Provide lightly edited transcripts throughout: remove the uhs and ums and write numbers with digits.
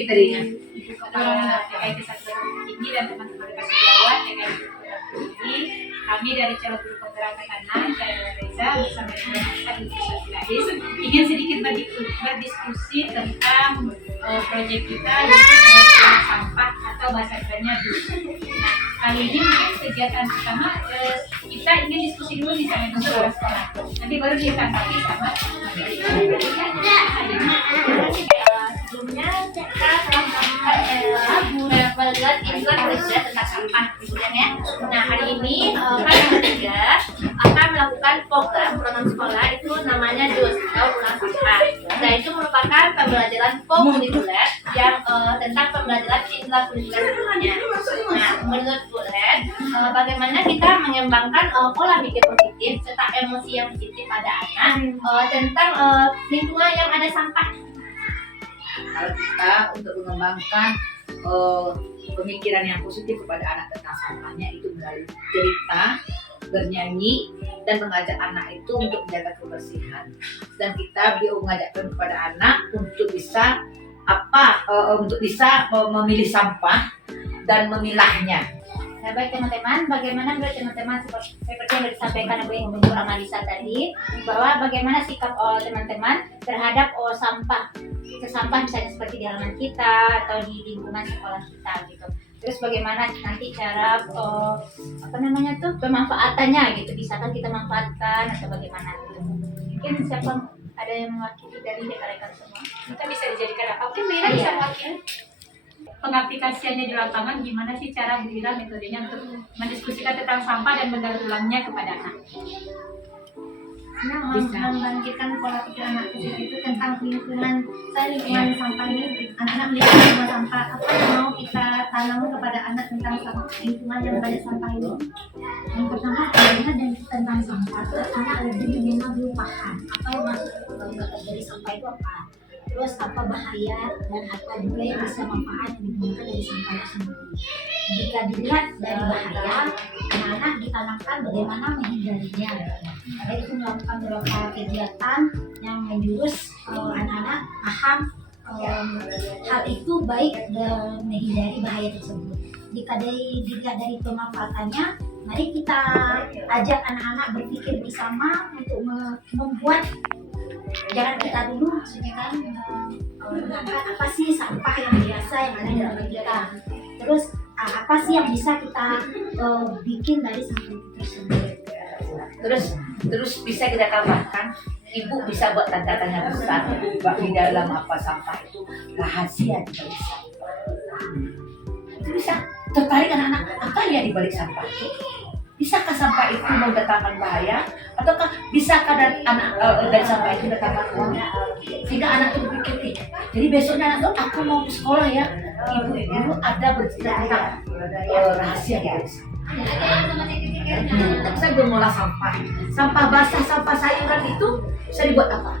topik tadinya. Ibu Kepala TKI Kesatuan Tinggi dan teman-teman kasih jawab TKI Tinggi. Kami dari calon guru penggerak anak saya Reza bersama dengan Ustaz Yusuf Silais ingin sedikit berdiskusi tentang proyek kita yaitu sampah atau bahasa kerennya dus. Nah, kali ini mungkin kegiatan pertama kita ingin diskusi dulu nih sama teman-teman sekolah. Nanti baru ditanggapi sama sebelumnya kita telah melakukan iklan kerja tentang sampah kemudian ya. Nah hari ini kan yang ketiga akan melakukan program sekolah itu namanya DUS atau pulang sampah. Nah itu merupakan pembelajaran komunikuler yang tentang pembelajaran intrakurikuler sebelumnya. Nah menurut Bu Red, bagaimana kita mengembangkan pola pikir positif serta emosi yang positif pada anak tentang lingkungan yang ada sampah. Kalau kita untuk mengembangkan pemikiran yang positif kepada anak tentang sampahnya itu melalui cerita, bernyanyi, dan mengajak anak itu untuk menjaga kebersihan. Dan kita mengajakkan kepada anak untuk bisa memilih sampah dan memilahnya. Nah, baik teman-teman, bagaimana menurut teman-teman seperti yang disampaikan Ibu Amalisa tadi, bahwa bagaimana sikap teman-teman terhadap sampah misalnya seperti di halaman kita atau di lingkungan sekolah kita gitu. Terus bagaimana nanti cara pemanfaatannya gitu, bisa kan kita manfaatkan atau bagaimana gitu. Mungkin siapa ada yang mewakili dari rekan-rekan semua? kita bisa dijadikan apapun Mira bisa mewakili. Pengaplikasiannya di lapangan gimana sih cara Bu Ira metodenya untuk mendiskusikan tentang sampah dan mendaur ulangnya kepada anak? Nah, membangkitkan pola pikir anak kecil itu tentang lingkungan sampah ini. Anak-anak melihat sebuah sampah, apa yang mau kita tanam kepada anak tentang lingkungan yang banyak sampah ini? Yang pertama adalah tentang sampah. Anak lebih memang belum paham apa yang masuk dari sampah itu apa. Terus apa bahaya dan apa juga yang bisa manfaat yang digunakan dari sampah tersebut. Jika dilihat dari bahaya, anak-anak ditanamkan bagaimana menghindarinya. Ada itu melakukan beberapa kegiatan yang menjurus anak-anak paham hal itu baik dan menghindari bahaya tersebut. Jika dilihat dari pemanfaatannya, mari kita ajak anak-anak berpikir bersama untuk membuat. Jangan kita dulu maksudnya kan apa sih sampah yang biasa yang ada dalam kita, terus apa sih yang bisa kita bikin dari sampah itu tersebut. Terus bisa kita tambahkan, ibu bisa buat tanda tanya besar di dalam apa sampah itu rahasia di balik sampah. Itu bisa tertarik anak-anak apa ya di balik sampah itu. Bisakah sampah itu mendatangkan bahaya? Ataukah bisakah dari sampah itu mendatangkan uang? Sehingga anak itu berpikir, jadi besoknya anak itu aku mau ke sekolah ya. Ibu ada bercerita tentang rahasia ya. Tapi saya belum ngolah sampah basah, sampah sayuran itu bisa dibuat apa?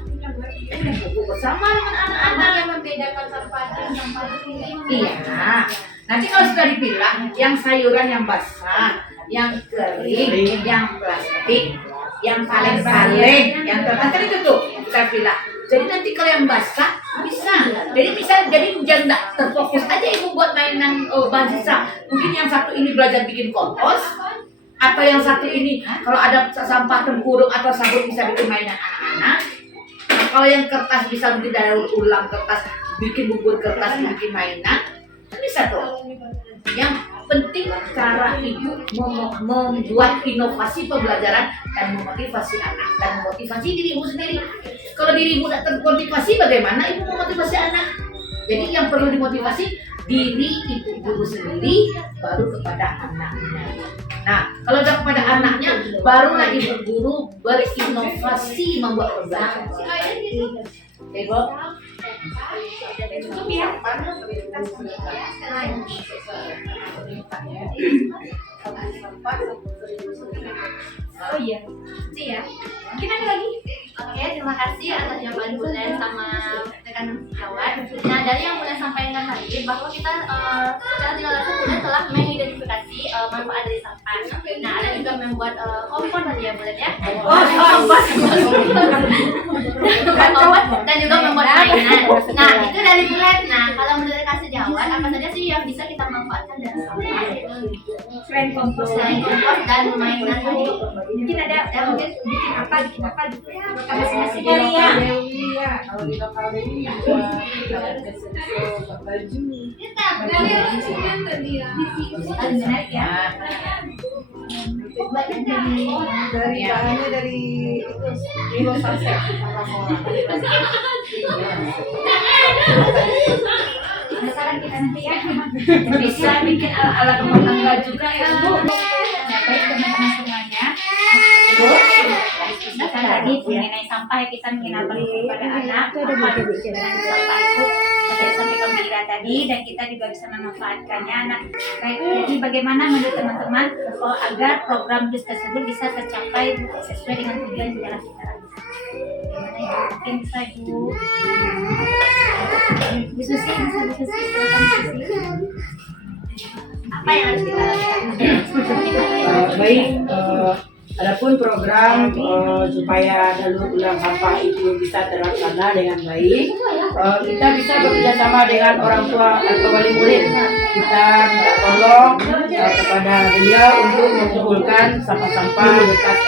Buku bersama dengan anak-anak yang membedakan sampah dan sampah ini. Iya. Nanti kalau sudah dipilah, yang sayuran yang basah, yang kering, yang plastik, yang kaleng-kaleng, yang tertata itu tuh kita pilah. Jadi nanti kalau yang basah bisa. Jadi jangan terfokus aja ibu buat mainan bahan sisa. Mungkin yang satu ini belajar bikin kompos, atau yang satu ini kalau ada sampah tempurung atau sabun bisa bikin mainan anak-anak. Nah, kalau yang kertas bisa bikin daur ulang kertas, bikin bubur kertas, bikin mainan, bisa tuh. Yang penting cara ibu membuat inovasi pembelajaran dan memotivasi anak dan memotivasi dirimu sendiri. Kalau dirimu tidak termotivasi, bagaimana ibu memotivasi anak? Jadi yang perlu dimotivasi diri ibu guru sendiri, baru kepada anaknya. Nah, kalau sudah kepada anaknya, barulah ibu guru berinovasi membuat pembelajaran. Ibu. Cukup ya. Oh iya, itu ya. Mungkin ada lagi. Oke, terima kasih atas jawaban Bu Len sama rekan kawan. Nah, dari yang Bu Len sampaikan tadi bahwa kita secara tidak langsung Bu Len telah mengidentifikasi manfaat dari sampah. Nah, ada juga membuat kompor tadi ya Bu Len ya. Kompos dan juga membuat mainan. Nah, itu dari Bu Len. Nah, kalau menurut rekan apa saja sih yang bisa kita manfaatkan dari sampah? Selain kompos. Selain kompos dan mainan tadi, Mungkin ada mungkin bikin apa gitu ya, buat masing-masing Iya, ya. iya. Kalau di lokal Dewi buat baju. menarik ya. Dari bahannya dari itu Milo Sunset sama Penasaran kita nanti ya. bisa bikin alat rumah tangga juga ya Bu. Nah, baik teman-teman semuanya. Diskusi tadi mengenai sampah yang kita mengenalkan kepada anak apa dengan sampah itu sudah disampaikan Mira tadi, dan kita juga bisa memanfaatkannya. Nah, baik, jadi bagaimana menurut teman-teman agar program DUS tersebut bisa tercapai sesuai dengan tujuan di dalam kita? Gimana ya? Mungkin bisa Bu diskusi, silakan diskusi. Apa yang harus kita lakukan? Baik, adapun program supaya daur ulang sampah itu bisa terlaksana dengan baik, kita bisa bekerja sama dengan orang tua atau wali murid. Kita minta tolong kepada beliau untuk mengumpulkan sampah-sampah bekas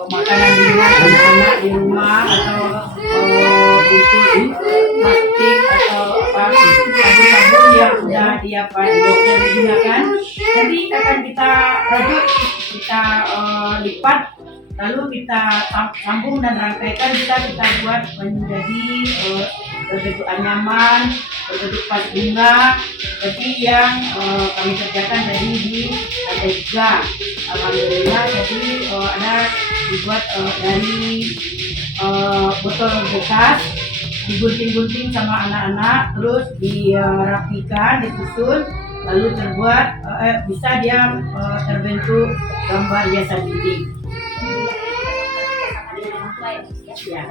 makanan di rumah anak-anak di rumah, atau buku plastik atau apa sabun-sabun yang sudah dia pandoknya digunakan. Jadi akan kita rajut, kita lipat, lalu kita sambung dan rangkaikan, kita buat menjadi berbentuk anyaman, berbentuk vas bunga, seperti yang kami kerjakan tadi di lantai 3. Alhamdulillah, jadi ada dibuat dari botol bekas, digunting-gunting sama anak-anak, terus dirapikan, disusun, lalu terbuat bisa dia terbentuk gambar hiasan dinding. Ya.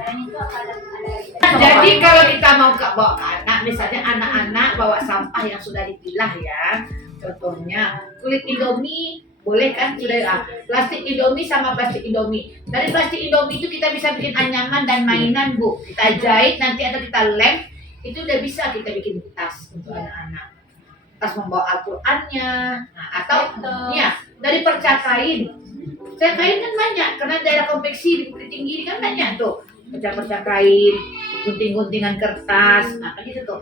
Jadi kalau kita mau bawa ke anak, misalnya anak-anak bawa sampah yang sudah dipilah ya, contohnya kulit Indomie boleh kan, sudah plastik Indomie sama plastik Indomie. Dari plastik Indomie itu kita bisa bikin anyaman dan mainan Bu. Kita jahit nanti atau kita lem, itu udah bisa kita bikin tas untuk anak-anak. Tas membawa Al-Qur'annya, nah, atau ya dari perca kain. Perca kain kan banyak, karena daerah konveksi di Bukit Tinggi ini kan banyak tuh perca-perca kain, gunting-guntingan kertas, nah kayak gitu tuh.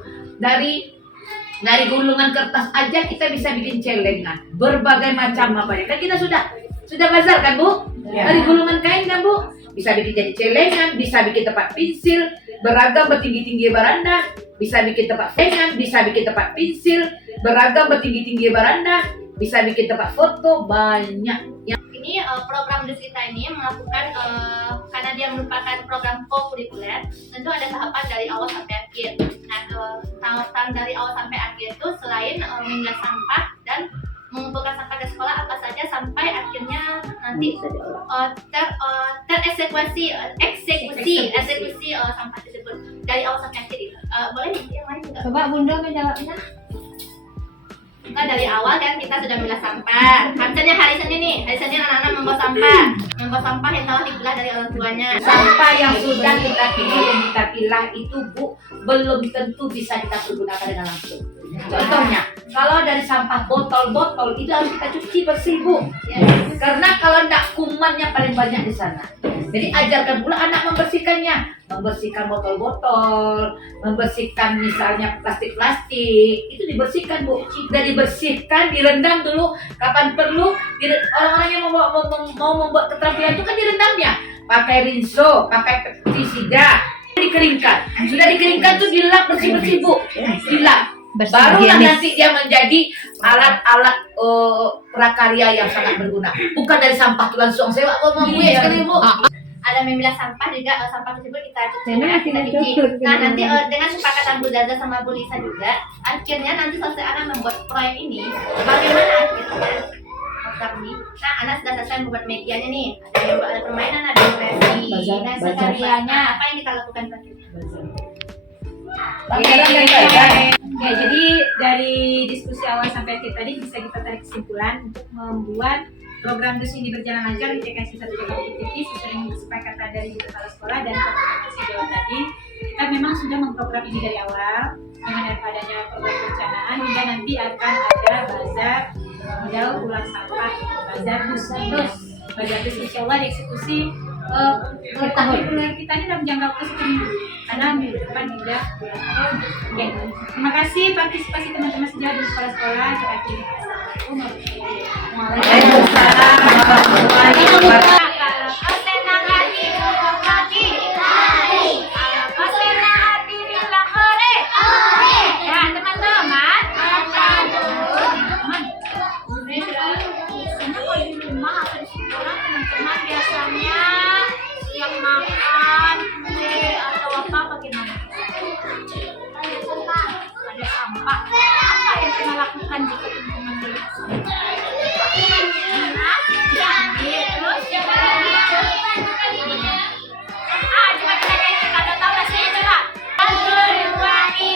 Dari gulungan kertas aja kita bisa bikin celengan, berbagai macam apa ya. Kan kita sudah bazar kan Bu? Ya. Dari gulungan kain kan Bu, bisa bikin jadi celengan, bisa bikin tempat pensil, beragam bertinggi-tinggi baranda, bisa bikin tempat celengan, bisa bikin tempat pensil, beragam bertinggi-tinggi baranda, bisa bikin tempat foto, banyak. Ini program DUS kita ini melakukan karena dia merupakan program co-kurikuler, tentu ada tahapan dari awal sampai akhir. Nah, tahapan dari awal sampai akhir itu selain memilah sampah dan mengumpulkan sampah ke sekolah apa saja sampai akhirnya nanti eksekusi sampah tersebut dari awal sampai akhir itu. Boleh nih yang lain juga? Coba Bunda menjawabnya. Kita dari awal kan kita sudah milah sampah. Misalnya hari Senin anak-anak membawa sampah yang telah dipilah dari orang tuanya. Sampah yang sudah kita pilih dan kita pilah itu Bu, belum tentu bisa kita pergunakan dengan langsung. Contohnya, kalau dari sampah botol-botol itu harus kita cuci bersih Bu. Karena kalau enggak kumannya paling banyak di sana. Jadi ajarkan pula anak membersihkannya, membersihkan botol-botol, membersihkan misalnya plastik-plastik, itu dibersihkan Bu. Dan dibersihkan, direndam dulu kapan perlu. Orang-orang yang mau membuat keterampilan itu kan direndamnya, pakai rinso, pakai pestisida, dikeringkan. Sudah dikeringkan tuh dilap bersih-bersih Bu, dilap. Barulah nanti dia menjadi alat-alat prakarya yang sangat berguna. Bukan dari sampah tuh langsung saya mau sekali Bu. Ada memilah sampah juga, sampah tersebut kita cuci. Nah nanti dengan kesepakatan Bu Zaza sama Bu Lisa juga, akhirnya nanti selesai anak membuat proyek ini, bagaimana akhirnya program ini? Nah anak sudah selesai membuat medianya nih, ada permainan, ada kreasi, dan sekaliannya apa yang kita lakukan selanjutnya? Ya, jadi dari diskusi awal sampai akhir tadi bisa kita tarik kesimpulan untuk membuat program DUS ini berjalan lancar di TKS 1 Bukit Tinggi sesuai dengan kesepakatan dari kepala sekolah dan Provinsi Jawa tadi. Kita memang sudah memprogram ini dari awal dengan adanya program perencanaan juga nanti akan ada bazar daur ulang sampah, bazar dus. Bazar dus insya Allah dieksekusi tahun kita ini dalam jangka waktu 1 minggu karena minggu depan juga bulan tahun. Oke, terima kasih partisipasi teman-teman sejauh di sekolah-sekolah. Kita akhiri. Waalaikumsalam warahmatullahi wabarakatuh. Senang hati berbagi. Senang hati bilang hore. Ya teman-teman. Biasanya kalau di rumah atau di sekolah teman-teman biasanya siap makan kue atau apa bagaimana? Ada sampah. Apa yang kita lakukan jika teman-teman melihat sampah? Terus coba kita nyanyi kalau tahu rasanya coba. 1, 2, 3.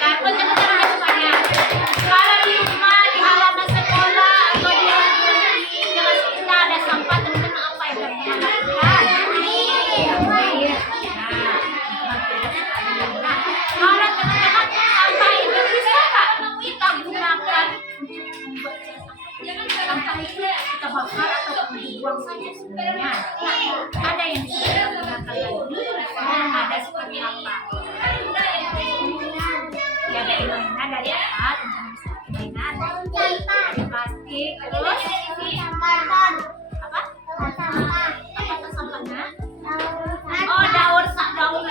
Takut teman-teman semuanya. Kalau di rumah, di halaman sekolah atau di kelas kita ada sampah, teman-teman apa yang teman-teman lakukan? Nah, kalau teman-teman sampah itu bisa nggak kita gunakan untuk membuat sampah itu kita bakar atau dibuang saja sebenarnya? Ada yang bisa kita gunakan lagi, ada seperti apa? Ya dari mainan dari apa? Teman-teman bisa bikin mainan dari plastik, terus apa? Apa sampahnya? Oh, daur sampah,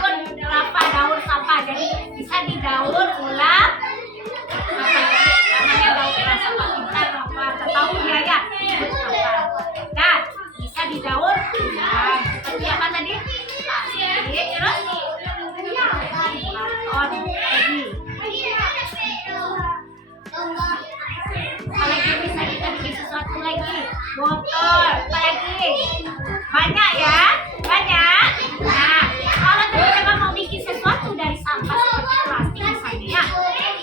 Gun. Kelapa daur sampah. Jadi bisa didaur ulang. Namanya daur ulang sampah kita apa? Tahu dia ya? Nah, bisa didaur ulang. Seperti apa tadi? Plastik, terus karton, lagi. Apalagi bisa kita bikin sesuatu lagi. Botol, apa lagi? Banyak ya? Banyak. Nah, kalau teman-teman mau bikin sesuatu dari sampah seperti plastik misalnya,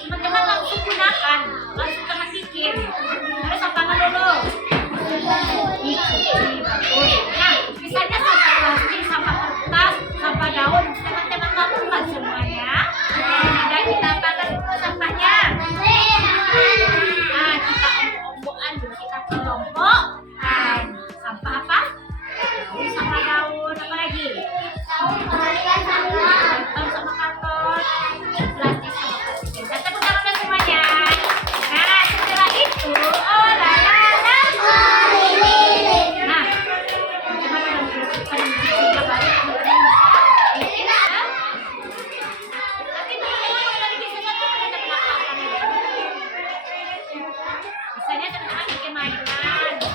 teman-teman langsung gunakan, langsung teman bikin. Terus apa dulu? Nah, misalnya sampah plastik, sampah kertas, sampah daun, teman-teman lakukan semuanya. Dan kita bakar sampahnya. Nah, kita ombok-ombokan dulu, kita kelompok. Sampah apa? Sampah daun, apa lagi? Karton sama karton, plastik sama plastik. Dan tepuk tangan semuanya. Nah, setelah itu, oh la la la. Nah, coba kita bersihkan tiga kali. Tapi teman-teman kalau bikin sesuatu kita melakukan. Misalnya teman-teman bikin mainan.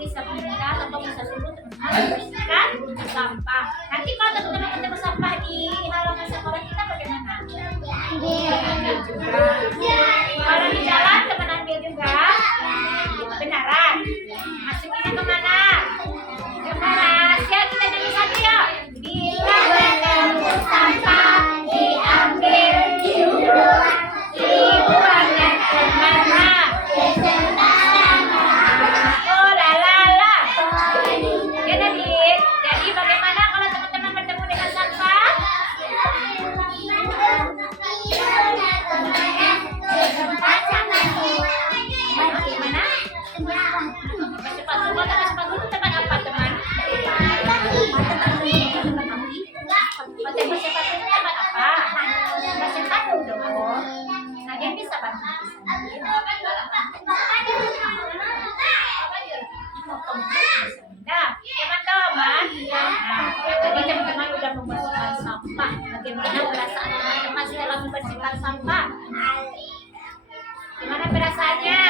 bisa meminta atau bisa suruh teman-teman membersihkan sampah. Nanti kalau teman-teman ketemu sampah di halaman sekolah kita bagaimana? Kalau di jalan teman ambil juga. Benaran. Masukinnya kemana? Ke teras. Ya kita nyanyi satu ya. Bila bertemu sampah diambil dibuangnya kemana? Oh lalala. Ya Nadine. Jadi bagaimana kalau teman-teman bertemu dengan sampah? Gimana? Sepatu, kalau sepatu itu tempat apa teman? Pakai sepatu itu tempat apa? Sepatu dong. Nah dia bisa bantu. Nah teman-teman, jadi teman-teman udah membersihkan sampah. Bagaimana perasaan teman-teman setelah membersihkan sampah? Gimana perasaannya?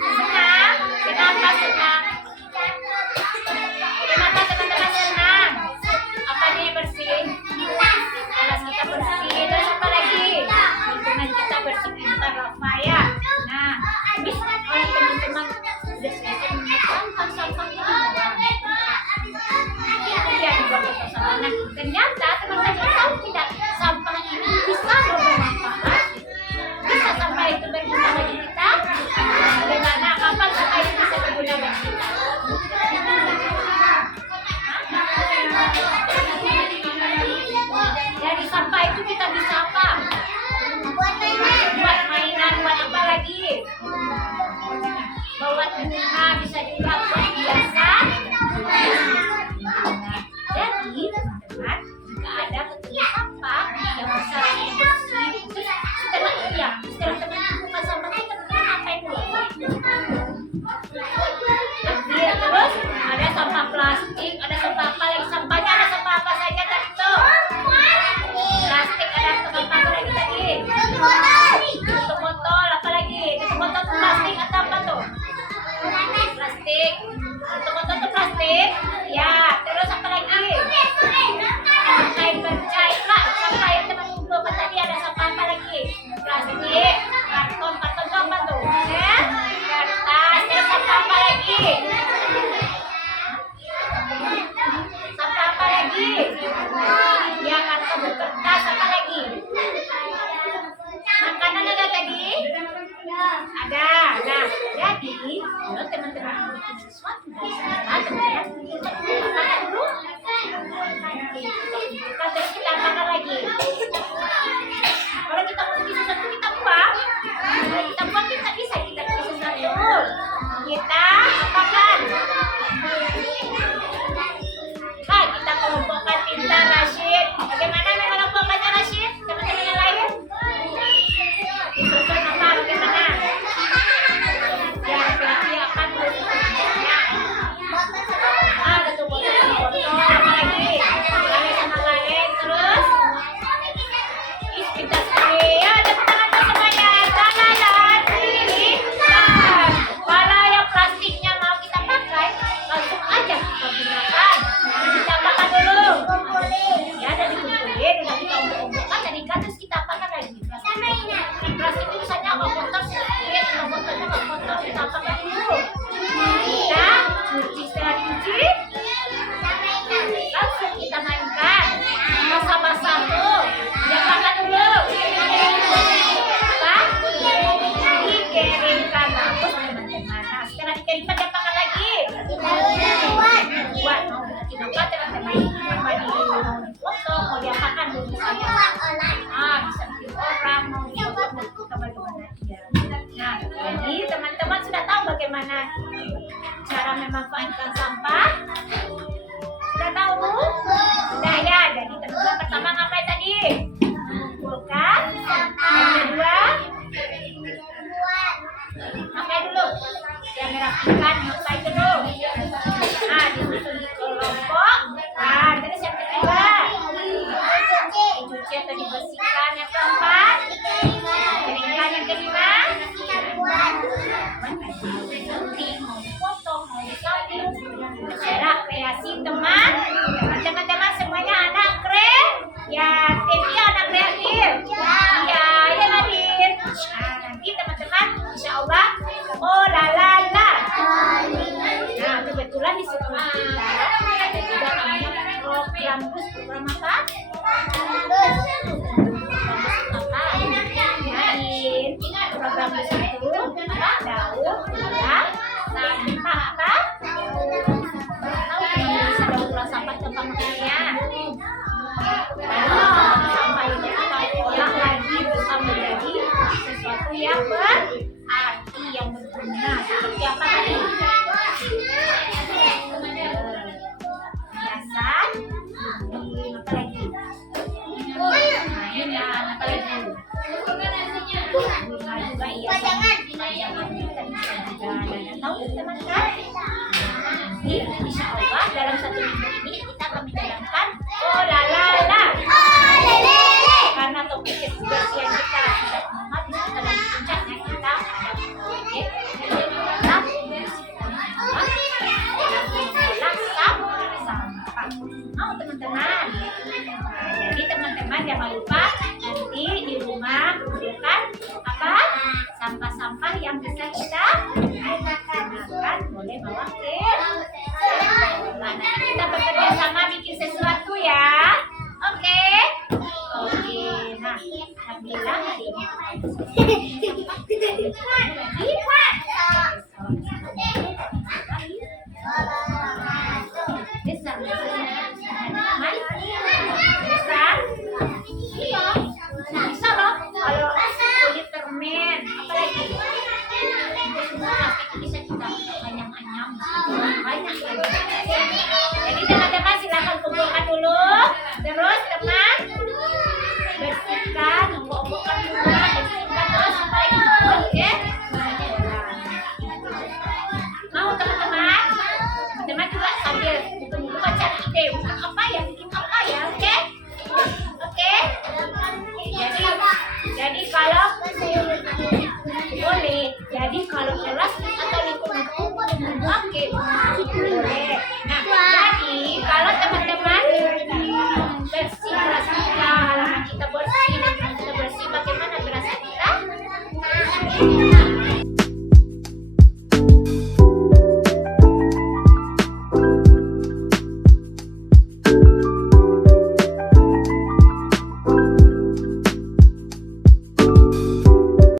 Senang? Kenapa senang? Kenapa teman-teman senang? Apa nih bersih? Kelas kita bersih. Terus apa lagi? Lingkungan kita bersih. Kita ramah ya. Nah, habis kalau teman-teman sudah selesai mengumpulkan sampahnya dia dibuang ke sampah. Nah, ternyata teman-teman tahu tidak sampah ini bisa bermanfaat. Bisa sampah itu berguna bagi kita? Bagaimana? Kapan sampah itu bisa berguna bagi kita? Dari sampah itu kita bisa apa? Buat mainan, buat apa lagi? Buat bunga, bisa juga buat hiasan. Jadi teman-teman, jika ada ketemu sampah yang bisa bersih, setelah teman-teman buka sampahnya, teman-teman ngapain dulu? Ambil, terus ada sampah plastik, ada sampah apa lagi? Sampahnya ada sampah apa saja tadi tuh? Plastik, ada sampah apa lagi tadi? Tutup botol, apa lagi? Tutup botol itu plastik atau apa tuh? Plastik. Tutup botol itu plastik. Ya, terus apa lagi? Kain bercair lah. Sampah yang teman kumpulkan tadi ada sampah apa lagi? Plastik, karton itu apa tuh? Ya, kertas. Terus sampah apa lagi? Sampah apa lagi? Ya, karton kertas apa lagi? Makanan ada tadi? Ada. Nah, jadi kalau teman-teman bikin sesuatu dari sana, teman-teman makan dulu. Terus kita makan lagi. Kalau kita mau bikin sesuatu kita buang. Kalau kita buang kita bisa kita bikin sesuatu. Kita apakan? Nah, kita kelompokkan pintar Rashid. Bagaimana mengelompokkannya Rashid? Teman-teman yang lain? Disusun apa? Bagaimana? Ya, berarti akan berikutnya. Betul botol. Apa lagi? Lain sama lain. Terus? Kita sekali. Ya, tepuk tangan semuanya. Tangan kiri. Kalau yang plastiknya mau kita pakai, langsung aja kita gunakan. Kita makan dulu. Ya, udah dikumpulin, udah kita umpuk-umpukkan, dari terus kita apakan lagi? Plastik itu misalnya kalau botol sedikit, kalau botolnya kalau botol kita apakan dulu. Kita cuci, setelah dicuci, langsung kita mainkan. Basah-basah tuh, dia makan dulu. Apa? Dikeringkan bagus teman-teman. Nah, setelah dikeringkan dia makan lagi. Buat mau bikin apa teman-teman? Mau dipotong, mau diapakan dulu misalnya. Bisa bikin orang, mau dipotong dan kita bagaimana dia. Nah, jadi teman-teman sudah tahu bagaimana cara memanfaatkan sampah? Sudah tahu? Sudah ya. Jadi teman-teman pertama ngapain tadi? Mengumpulkan. Yang kedua, ngapain dulu? Yang merapikan, ngapain dulu? Nah, disusun di kelompok. Nah, terus yang kedua, dicuci atau dibersihkan. Yang keempat, keringkan. Yang kelima, penting mau dipotong, mau teman-teman kan? Nanti insya Allah dalam 1 minggu ini kita akan menjalankan oh la la la. Karena topik kebersihan kita sudah muat, kita dalam puncaknya kita ada proyek tetap membersihkan rumah dan mengolah sampah. Mau teman-teman? Nah, jadi teman-teman jangan lupa nanti di rumah kumpulkan apa? Sampah-sampah yang bisa kita gunakan, boleh bawa ke rumah. Nanti kita bekerja sama bikin sesuatu ya. Oke. Oke. Nah, alhamdulillah hari ini besar. Iya. Bisa loh kalau kulit permen, apalagi plastik bisa kita anyam-anyam banyak lagi. Jadi teman-teman silakan kumpulkan dulu, terus teman bersihkan, mengombokkan rumah, bersihkan terus supaya kita oke. Mau teman-teman? Teman juga sambil bukan cari ide, bukan apa ya, bikin apa ya, oke? Oke? Jadi kalau boleh, jadi kalau kelas atau lingkungan pakai boleh. Nah, jadi kalau teman-teman bersih kelas kita, halaman kita bersih, lingkungan kita bersih, bagaimana berasa kita?